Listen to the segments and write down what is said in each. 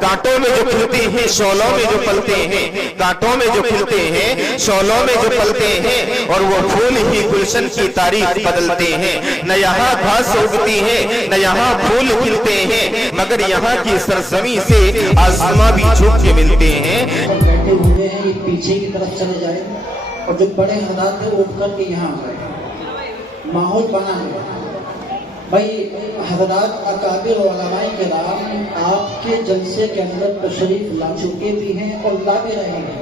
کانٹوں میں جو کھلتے ہیں شعلوں میں جو پلتے ہیں، کانٹوں میں جو کھلتے ہیں شعلوں میں جو پلتے ہیں، اور وہ پھول ہی گلشن کی تاریخ بدلتے ہیں۔ نہ یہاں گھاس اگتی ہے نہ یہاں پھول کھلتے ہیں، مگر یہاں کی سرزمین سے آسماں بھی جھک کے ملتے ہیں۔ بیٹھے ہوئے ہیں، یہ پیچھے کی طرف چلے جائے اور جو بڑے حضرات ہیں اٹھ کر کے یہاں آئے، ماحول بنا ہے۔ بھائی حضرات اکابر علماء کرام آپ کے جلسے کے اندر تشریف لا چکے بھی ہیں اور لا بھی رہے ہیں،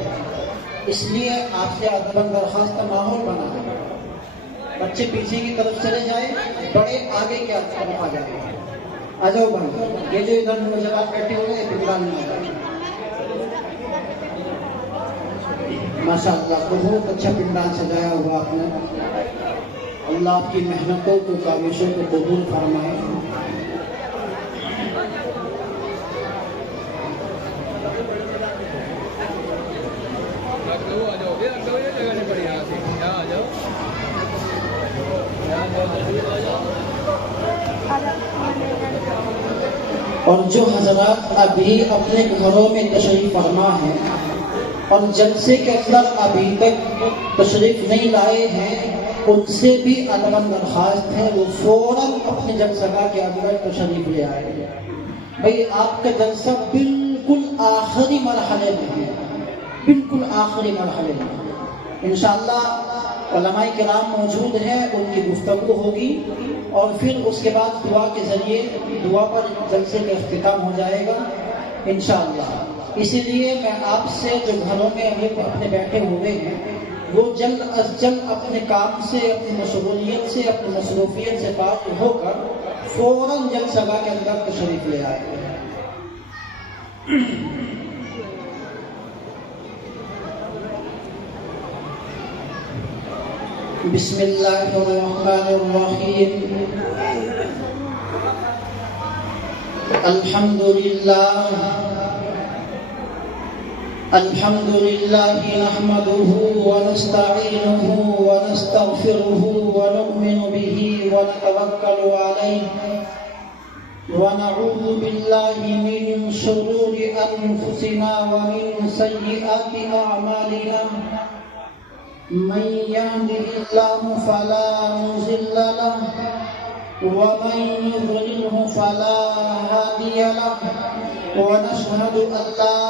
اس لیے آپ سے ادب درخواست کا ماحول بنا ہے۔ بچے پیچھے کی طرف چلے جائیں، بڑے آگے کی طرف آ جائیں۔ آ جاؤ بھائی، یہ جو ادھر نوجوان بیٹھے ہوئے ہیں پنڈال میں آ جائیں۔ ماشاء اللہ بہت اچھا پنڈال سجایا ہوا آپ نے، اللہ آپ کی محنتوں کو کاوشوں کو قبول فرمائے۔ اور جو حضرات ابھی اپنے گھروں میں تشریف فرما ہیں اور جلسے کے اندر ابھی تک تشریف نہیں لائے ہیں، ان سے بھی ادب درخواست ہے وہ فوراً اپنے جلسہ کے اندر تشریف لے آئے۔ بھئی آپ کا جلسہ بالکل آخری مرحلے میں ہے، بالکل آخری مرحلے میں۔ انشاءاللہ علماء کرام موجود ہیں، ان کی گفتگو ہوگی اور پھر اس کے بعد دعا کے ذریعے دعا پر جلسے کا اختتام ہو جائے گا انشاءاللہ۔ اسی لیے میں آپ سے جو گھروں میں ابھی اپنے بیٹھے ہوئے ہیں وہ جلد از جلد اپنے کام سے، اپنی مشغولیت سے، اپنی مصروفیت سے فارغ ہو کر فوراً جلسہ کے اندر تشریف لے آئے۔ بسم اللہ الرحمن الرحیم۔ الحمد للہ نحمده ونستعینه ونستغفره ونؤمن به ونتوکل علیہ ونعوذ باللہ من شرور انفسنا ومن سیئات اعمالنا، من يهده الله فلا مضل له ومن يضلله فلا هادي له، ونشهد أن لا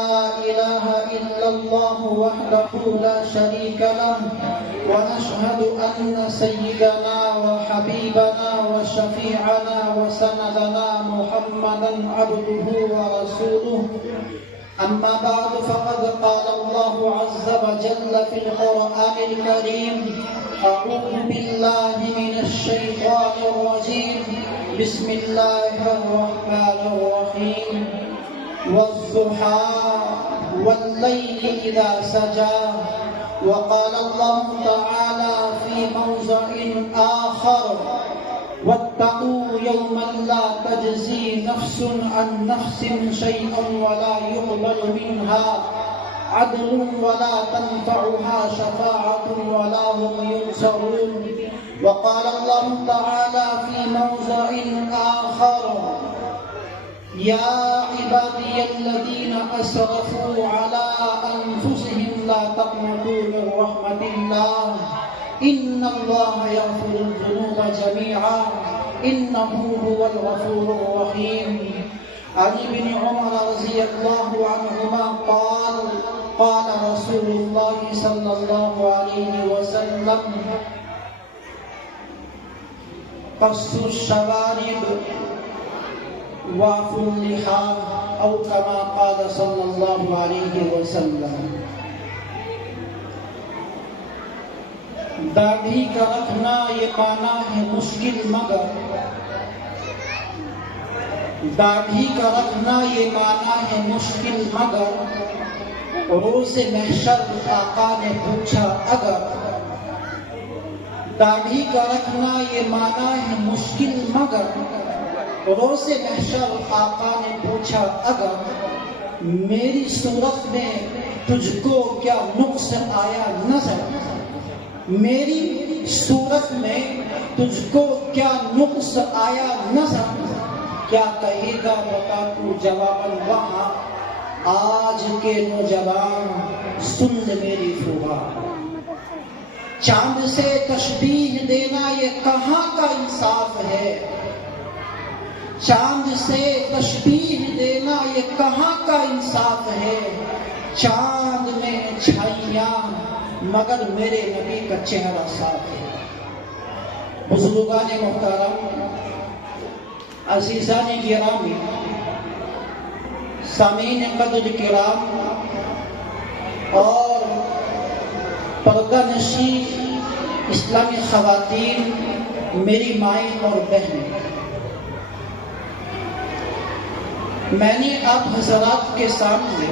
إله إلا الله وحده لا شريك له، ونشهد أن سيدنا وحبيبنا وشفيعنا وسندنا محمدا عبده ورسوله، أما بعد فقد قال الله عز وجل في القرآن الكريم: أعوذ بالله من الشيطان الرجيم، بسم الله الرحمن الرحيم، والضحى والليل إذا سجى، وقال الله تعالى في موضع آخر: واتقوا يوما لا تجزي نفس عن نفس شيئا ولا يقبل منها عدل ولا تنفعها شفاعة ولا هم ينصرون، وقال الله تعالى في موضع آخر: يا عبادي الذين أسرفوا على أنفسهم لا تقنطوا من رحمة الله إن الله يغفر الذنوب جميعا إنه هو الغفور الرحيم۔ عن ابن عمر رضي الله عنهما قال: قال رسول الله صلى الله عليه وسلم: قص الشوارب وعفو اللحى، أو كما قال صلى الله عليه وسلم۔ داڑھی کا رکھنا یہ مانا ہے مشکل، مگر داڑھی کا رکھنا یہ مانا ہے مشکل، مگر روز محشر آقا نے پوچھا اگر۔ داڑھی کا رکھنا یہ مانا ہے مشکل، مگر روز محشر آقا نے پوچھا اگر، میری صورت میں تجھ کو کیا نقص آیا نظر، میری صورت میں تجھ کو کیا نقص آیا نظر، کیا کہے گا بتا تو جواباً وہاں، آج کے نوجوان سن لے میری فغان، چاند سے تشبیہ دینا یہ کہاں کا انصاف ہے، چاند سے تشبیہ دینا یہ کہاں کا انصاف ہے، چاند میں چھائیاں مگر میرے نبی کا چہرہ صاف ہے۔ بزرگان محترم، عزیزان گرامی، سامعین قدر کرام اور پردہ نشین اسلامی خواتین، میری مائیں اور بہنیں، میں نے آپ حضرات کے سامنے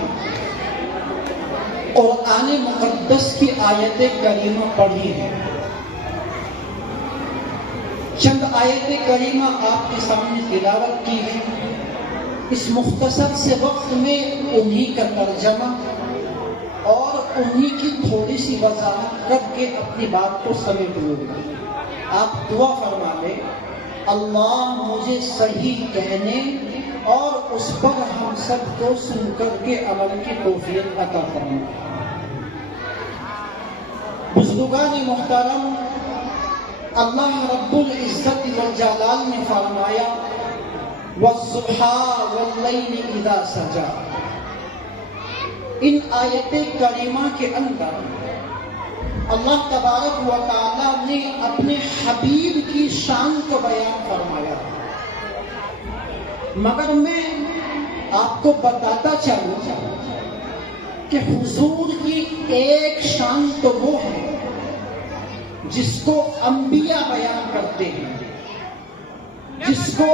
قرآن مقدس کی آیت کریمہ پڑھی ہے۔ چند آیت کریمہ آپ کے سامنے تلاوت کی ہے۔ اس مختصر سے وقت میں انہی کا ترجمہ اور انہی کی تھوڑی سی وضاحت کر کے اپنی بات کو سمیٹ لوں گا۔ آپ دعا فرما لیں، اللہ مجھے صحیح کہنے اور اس پر ہم سب کو سن کر کے عمل کی توفیق عطا فرمائے۔ بزرگان محترم، اللہ رب العزت والجلال نے فرمایا وَالضُّحَىٰ وَاللَّيْلِ إِذَا سَجَىٰ۔ ان آیت کریمہ کے اندر اللہ تبارک و تعالیٰ نے اپنے حبیب کی شان کو بیان فرمایا، مگر میں آپ کو بتاتا چلوں کہ حضور کی ایک شان تو وہ ہے جس کو انبیاء بیان کرتے ہیں، جس کو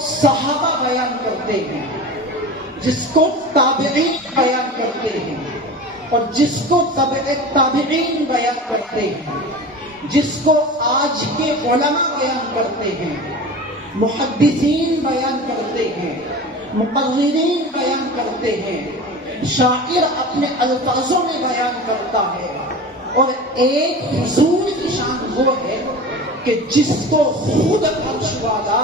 صحابہ بیان کرتے ہیں، جس کو تابعین بیان کرتے ہیں، اور جس کو تابعین بیان کرتے ہیں، جس کو آج کے علماء بیان کرتے ہیں، محدثین بیان کرتے ہیں، مقررین بیان کرتے ہیں، شاعر اپنے الفاظوں میں بیان کرتا ہے، اور ایک حضور کی شان وہ ہے کہ جس کو خود عرش والا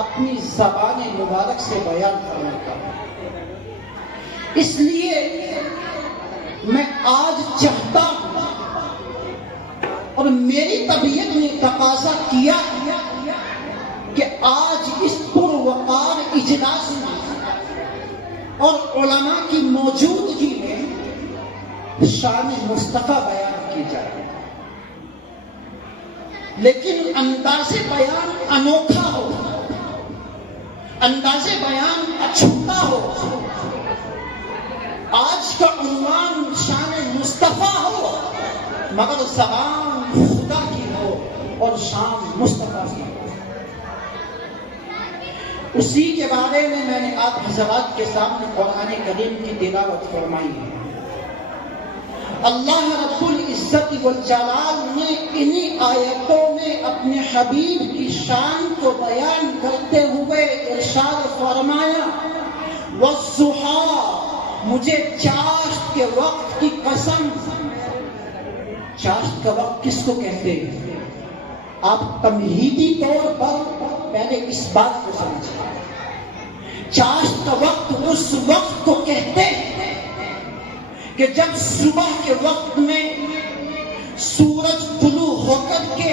اپنی زبان مبارک سے بیان کرتا ہے۔ اس لیے میں آج چاہتا ہوں اور میری طبیعت نے تقاضا کیا کہ آج اس پروقار اجلاس میں اور علماء کی موجودگی میں شان مصطفیٰ بیان کی جائے، لیکن انداز بیان انوکھا ہو، انداز بیان اچھوتا ہو۔ آج کا عنوان شان مصطفیٰ ہو، مگر زبان خدا کی ہو اور شان مصطفیٰ کی ہو۔ اسی کے بارے میں نے آپ حضرات کے سامنے قرآن کریم کی تلاوت فرمائی ہے۔ اللہ رب العزت والجلال نے انہی آیتوں میں اپنے حبیب کی شان کو بیان کرتے ہوئے ارشاد فرمایا وَالضُّحَىٰ، مجھے چاشت کے وقت کی قسم۔ چاشت کا وقت کس کو کہتے ہیں؟ آپ تمہیدی طور پر پہلے اس بات کو سمجھیں۔ چاشت کا وقت اس وقت کو کہتے ہیں کہ جب صبح کے وقت میں سورج طلوع ہو کر کے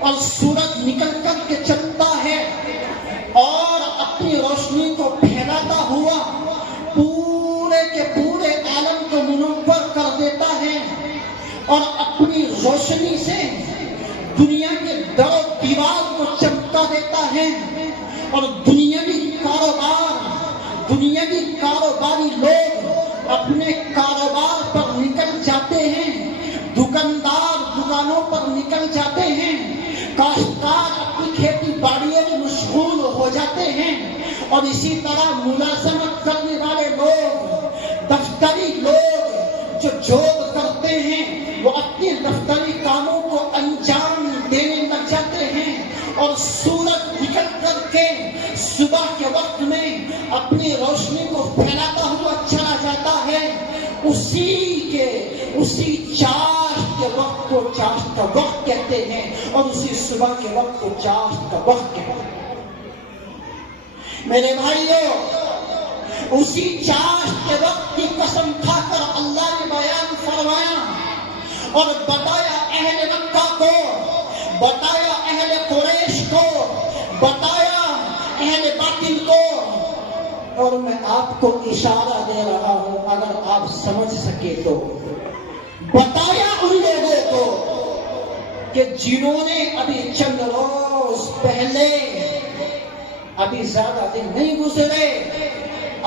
اور سورج نکل کر کے چلتا ہے اور اپنی روشنی کو پھیلاتا ہوا پورے کے پورے عالم کو منور کر دیتا ہے، اور اپنی روشنی سے دنیا کے در و دیوار کو چمکا دیتا ہے، اور دنیاوی کاروباری لوگ اپنے کاروبار پر نکل جاتے ہیں، دکاندار دکانوں پر نکل جاتے ہیں، کاشتکار اپنی کھیتی باڑیوں میں مشغول ہو جاتے ہیں، اور اسی طرح ملازمت کرنے والے لوگ، دفتری لوگ جو جاب کرتے ہیں، وہ اپنے دفتری کاموں کو انجام دینے لگ جاتے ہیں، اور سورج نکل کر کے صبح کے وقت میں اپنی روشنی کو پھیلاتا ہوا چلا جاتا ہے۔ اسی چاشت کے وقت کو چاشت کا وقت کہتے ہیں، اور اسی صبح کے وقت کو چاشت کا وقت کہتے ہیں۔ میرے بھائیوں، اسی چاشت کے وقت کی قسم کھا کر اللہ نے بیان فرمایا اور بتایا اہل مکہ کو، بتایا اہل قریش کو، بتایا اہل باطل کو، اور میں آپ کو اشارہ دے رہا ہوں اگر آپ سمجھ سکے تو، بتایا ان لوگوں کو کہ جنہوں نے ابھی چند روز پہلے، ابھی زیادہ دن نہیں گزرے،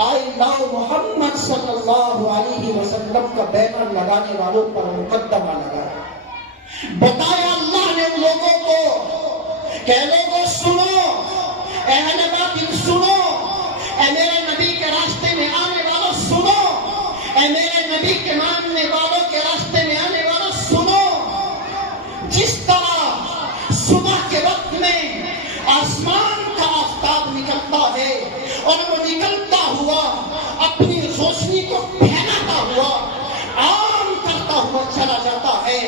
آئی لو محمد صلی اللہ علیہ وسلم کا بینر لگانے والوں پر مقدمہ لگا۔ بتایا اللہ نے ان لوگوں کو کہ لوگوں سنو، اہل باطل سنو، اے میرے نبی کے راستے میں آنے والوں سنو، اے میرے نبی کے ماننے والوں کے راستے میں آنے والوں سنو، جس طرح صبح کے وقت میں آسمان کا آفتاب نکلتا ہے اور وہ نکلتا ہوا اپنی روشنی کو پھیلاتا ہوا عام کرتا ہوا چلا جاتا ہے،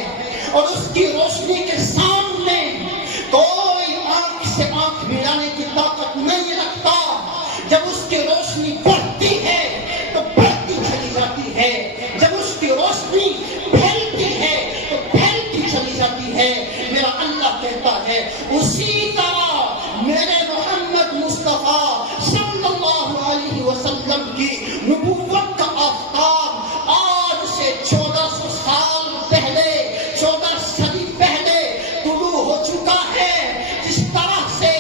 اور اس کی روشنی کے سامنے کوئی آنکھ سے آنکھ ملانے کی طاقت نہیں رکھتا، جب اس کی روشنی بڑھتی ہے تو بڑھتی چلی جاتی ہے، جب اس کی روشنی پھیلتی ہے تو پھیلتی چلی جاتی ہے۔ میرا اللہ کہتا ہے اسی طرح میرے محمد مصطفیٰ صلی اللہ علیہ وسلم کی نبوت کا آفتاب آج سے 1400 سال پہلے، 14 صدی پہلے طلوع ہو چکا ہے۔ جس طرح سے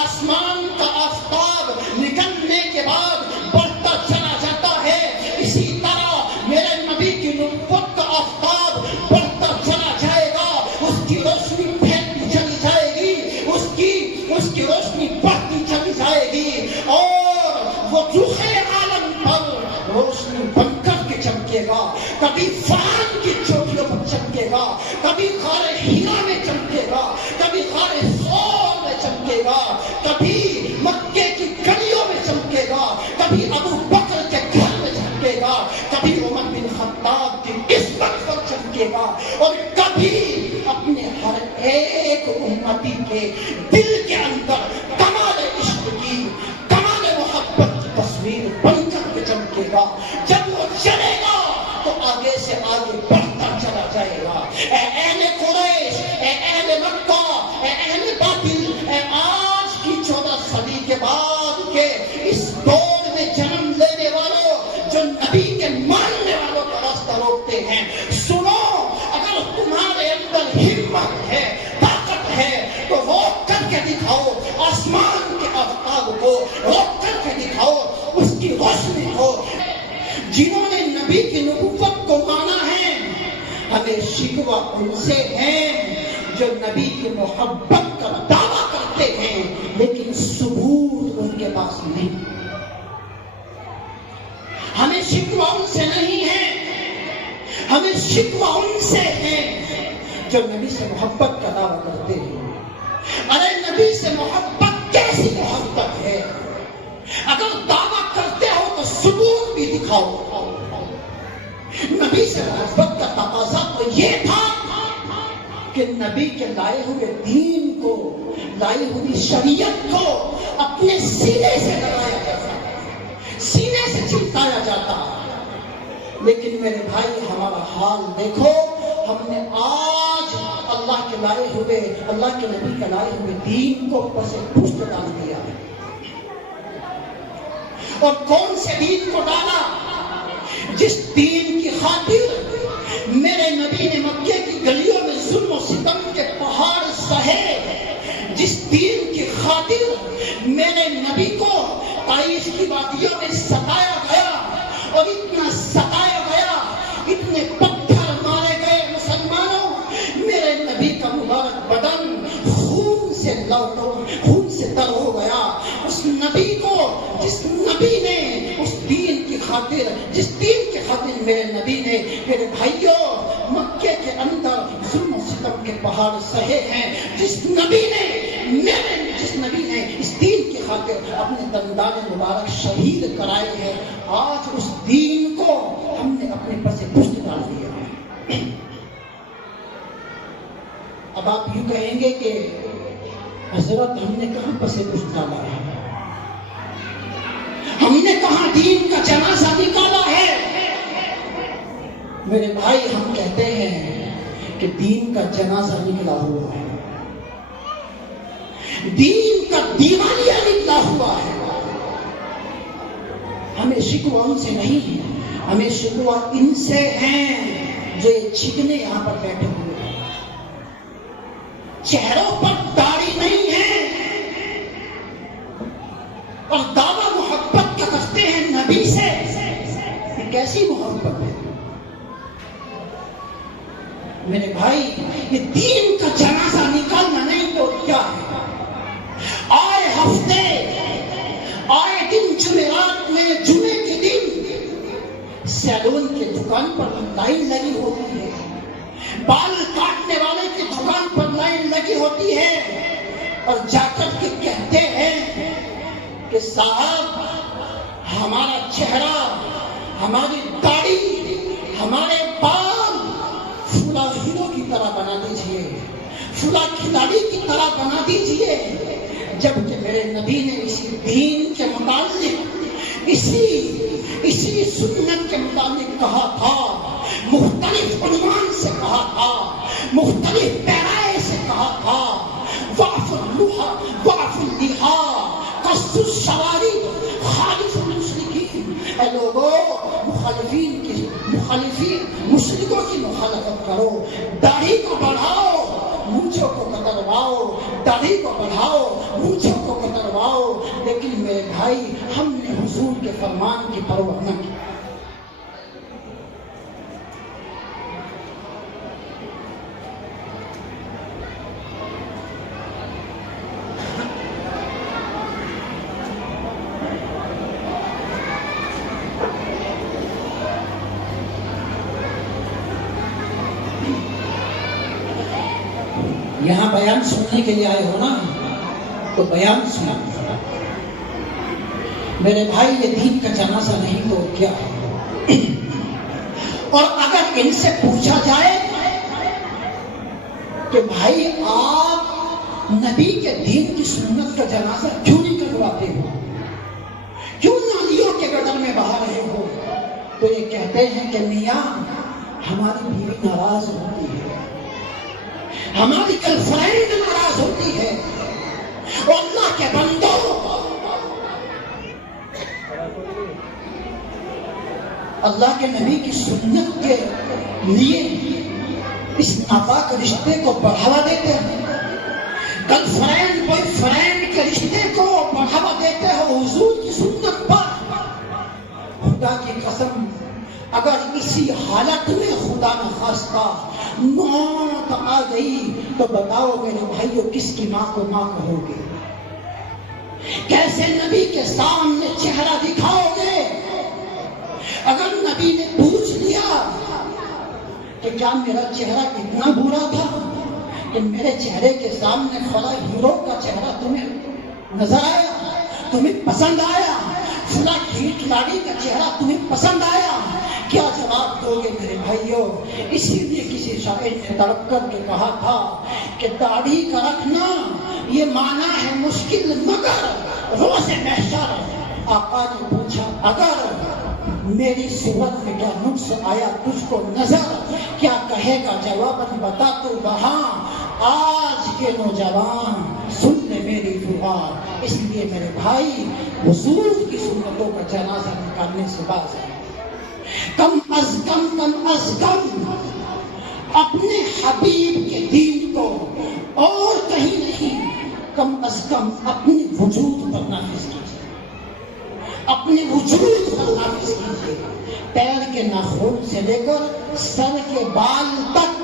آسمان کا آفتاب نکلنے کے بعد بڑھتا چلا جاتا ہے، اسی طرح میرے نبی کی نبوت کا آفتاب بڑھتا چلا جائے گا، اس کی روشنی پھیلتی چلی جائے گی، اس کی روشنی بڑھتی چلی جائے گی، اور وہ روحے عالم پر روشنی بن کر کے چمکے گا، کبھی فرعون کی چوٹیوں پر چمکے گا، کبھی غار ہیرا میں چمکے گا، کبھی غار ثور میں چمکے گا، کبھی مکے کی گلیوں میں چمکے گا، کبھی ابو بکر کے گھر میں چمکے گا، کبھی عمر بن خطاب کی قسمت پر چمکے گا، اور کبھی اپنے ہر ایک امتی کے دل کے اندر کمال عشق کی، کمال محبت کی تصویر بن کر کے چمکے گا۔ جب وہ چلے گا تو آگے سے آگے بڑھتا چلا جائے گا۔ اے اہل قریش، اے اہل مکہ، اے اہل باطل، اے آج کی 14 صدی کے بعد کے اس دور میں جنم لینے والوں جو نبی کے ماننے والوں کا راستہ روکتے ہیں، سنو، اگر تمہارے اندر ہمت ہے، طاقت ہے تو روک کر کے دکھاؤ، آسمان کے آفتاب کو روک کر کے دکھاؤ، اس کی روشنی کو۔ جنہوں نے نبی کی نبوت کو مانا ہے، ہمیں شکوہ ان سے ہے جو نبی کی محبت کا دعویٰ کرتے ہیں لیکن ثبوت ان کے پاس نہیں۔ ہمیں شکوہ ان سے نہیں ہے، ہمیں شکوہ ان سے ہے جو نبی سے محبت کا دعویٰ کرتے ہیں۔ ارے نبی سے محبت کیسی محبت ہے؟ اگر دعویٰ کرتے ہو تو ثبوت بھی دکھاؤ۔ نبی سے محبت کا تقاضا تو یہ تھا کہ نبی کے لائے ہوئے دین کو، لائی ہوئی شریعت کو اپنے سینے سے لگایا جاتا، سینے سے چمٹایا جاتا۔ لیکن میرے بھائی ہمارا حال دیکھو، ہم نے آج اللہ کے لائے ہوئے، اللہ کے نبی کے لائے ہوئے دین کو پس پشت ڈال دیا۔ اور کون سے دین کو ڈالا؟ جس دین کی خاطر میرے نبی نے مکے کی گلیوں میں ظلم و ستم کے پہاڑ سہے، جس دین کی خاطر میرے نبی کو طائف کی وادیوں میں ستایا گیا، اور اتنا ستایا گیا، اتنے پتھر مارے گئے مسلمانوں، میرے نبی کا مبارک بدن خون سے خون سے تر ہو گیا۔ اس نبی کو، جس نبی نے اس دین کی خاطر، جس دین کی خاطر میرے نبی نے، میرے بھائیوں، مکے کے اندر ظلم و ستم کے پہاڑ سہے ہیں، جس نبی نے اس دین کی خاطر اپنے دندان مبارک شہید کرائے ہیں، آج اس دین کو ہم نے اپنے پس پشت ڈال دیا۔ اب آپ یوں کہیں گے کہ حضرت ہم نے کہاں پس پشت ڈالا ہے؟ ہم نے کہاں دین کا جنازہ نکالا ہے؟ میرے بھائی ہم کہتے ہیں کہ دین کا جنازہ نکلا ہوا ہے، دین کا دیوالیہ نکلا ہوا ہے۔ ہمیں شکوہ ان سے نہیں ہے، ہمیں شکوہ ان سے ہیں جو یہ چکنے یہاں پر بیٹھے ہوئے ہیں، چہروں پر داڑھی نہیں ہے اور دعویٰ محبت کا کرتے ہیں نبی سے۔ یہ کیسی محبت ہے میرے بھائی؟ یہ دین کا جنازہ نکالنا نہیں تو کیا ہے؟ آئے ہفتے آئے دن جمعرات میں جمعے کے دن سیلون کے دکان پر لائن لگی ہوتی ہے، بال کاٹنے والے کی دکان پر لائن لگی ہوتی ہے، اور جا کر کے کہتے ہیں کہ صاحب ہمارا چہرہ، ہماری داڑھی، ہمارے بال فلاں ہیرو کی طرح بنا دیجئے، فلاں کھلاڑی کی طرح بنا دیجئے۔ جبکہ میرے نبی نے اسی دین کے متعلق، اسی سنت کے متعلق کہا تھا، مختلف عنوان سے کہا تھا، مختلف پیرائے سے کہا تھا، وعف اللحا قص الشوارب خالف المشرکین۔ اے لوگوں، مشرکوں کی مخالفت کرو، داڑھی کو بڑھاؤ، مونچھوں کو کترواؤ، داڑھی کو بڑھاؤ، مونچھوں کو کترواؤ، لیکن میرے بھائی ہم نے حضور کے فرمان کی پرواہ نہ کی۔ یہاں بیان سننے کے لیے آئے ہو نا، تو بیان سنا۔ میرے بھائی یہ دین کا جنازہ نہیں تو کیا ہے؟ اور اگر ان سے پوچھا جائے کہ بھائی آپ نبی کے دین کی سنت کا جنازہ کیوں نہیں کرواتے ہو، کیوں نالیوں کے گٹر میں بہا رہے ہو، تو یہ کہتے ہیں کہ میاں ہماری بیوی ناراض ہوتی ہے، ہماری گرل فرینڈ ناراض ہوتی ہے، اور اللہ کے بندوں اللہ کے نبی کی سنت کے لیے اس ناپاک رشتے کو بڑھاوا دیتے ہیں، گرل فرینڈ بوائے فرینڈ کے رشتے کو بڑھاوا دیتے ہو حضور کی سنت پر۔ خدا کی قسم اگر اسی حالت میں خدا نہ خواستہ موت آ گئی تو بتاؤ میرے بھائیو کس کی ماں کو ماں کہو گے؟ کیسے نبی کے سامنے چہرہ دکھاؤ گے؟ اگر نبی نے پوچھ لیا کہ کیا میرا چہرہ اتنا برا تھا کہ میرے چہرے کے سامنے فلاں ہیرو کا چہرہ تمہیں نظر آیا، تمہیں پسند آیا، فلاں کھلاڑی کا چہرہ تمہیں پسند آیا، کیا جواب دو گے میرے بھائیوں؟ اسی لیے کسی شاعر نے تڑپ کر کے کہا تھا کہ داڑھی کا رکھنا یہ معنی ہے مشکل مگر روز محشر۔ آقا نے پوچھا اگر میری صورت میں کیا نقص آیا تجھ کو نظر، کیا کہے گا جواباً بتا تو وہاں، آج کے نوجوان سن لے میری فریاد۔ اس لیے میرے بھائی حضور کی سنتوں کا جنازہ نکالنے سے باز ہے۔ کم از کم اپنے حبیب کے دین کو اور کہیں نہیں، کم از کم اپنے وجود پر نافذ کیجیے، اپنے وجود پر نافذ کیجیے۔ پیر کے ناخن سے لے کر سر کے بال تک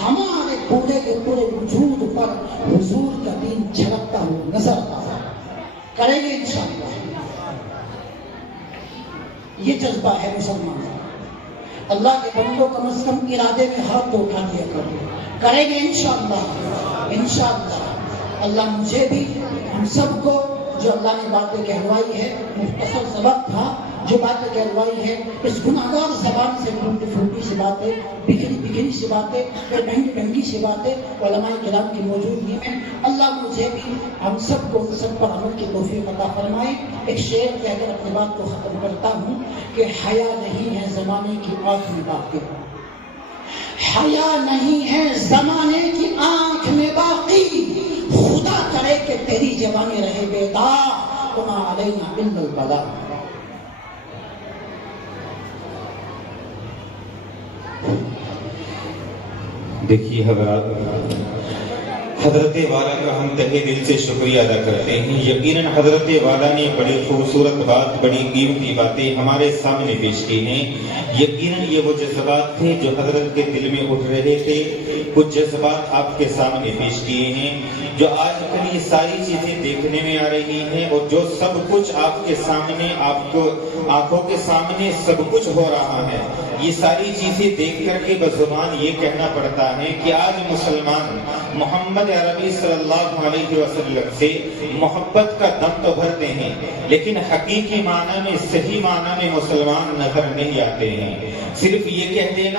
ہمارے پورے کے پورے وجود پر حضور کا دین جھلکتا ہوا نظر آتا ہے۔ کریں گے انشاءاللہ، یہ جذبہ ہے مسلمان۔ اللہ کے بندوں کم از کم ارادے میں ہاتھ تو اٹھا دیا کریں گے انشاءاللہ۔ اللہ مجھے بھی ہم سب کو جو اللہ نے باتیں کہلوائی ہے، مختصر سبق تھا جو باتیں کہلوائی ہے، اس گناہگار زبان سے ٹوٹی پھوٹی سے سی باتیں، بکھری سی باتیں، ڈھنگی سی باتیں علماء کرام کی موجودگی میں اللہ مجھے بھی ہم سب کو ان سب پر عمل کی توفیق عطا فرمائے۔ ایک شعر کہہ کر اپنی بات کو ختم کرتا ہوں کہ حیا نہیں ہے زمانے کی آنکھ میں باقی، حیا نہیں ہے زمانے کی آنکھ میں باقی، خدا کرے کہ تیری جوانی رہے بیدار، وما علینا الا البلاغ۔ دیکھیے حضرت والا کا ہم تہہ دل سے شکریہ ادا کرتے ہیں۔ یقیناً حضرت والا نے بڑی خوبصورت بات، بڑی قیمتی باتیں ہمارے سامنے پیش کی ہیں۔ یقیناً یہ وہ جذبات تھے جو حضرت کے دل میں اٹھ رہے تھے، کچھ جذبات آپ کے سامنے پیش کیے ہیں جو آج کل یہ ساری چیزیں دیکھنے میں آ رہی ہیں، اور جو سب کچھ آپ کے سامنے، آپ کو آنکھوں کے سامنے سب کچھ ہو رہا ہے، یہ ساری چیزیں دیکھ کر کے بزبان یہ کہنا پڑتا ہے کہ آج مسلمان محمد عربی صلی اللہ علیہ وسلم سے محبت کا دم تو بھرتے ہیں، لیکن حقیقی معنی میں، صحیح معنی میں مسلمان نظر نہیں آتے ہیں۔ صرف یہ کہہ دینا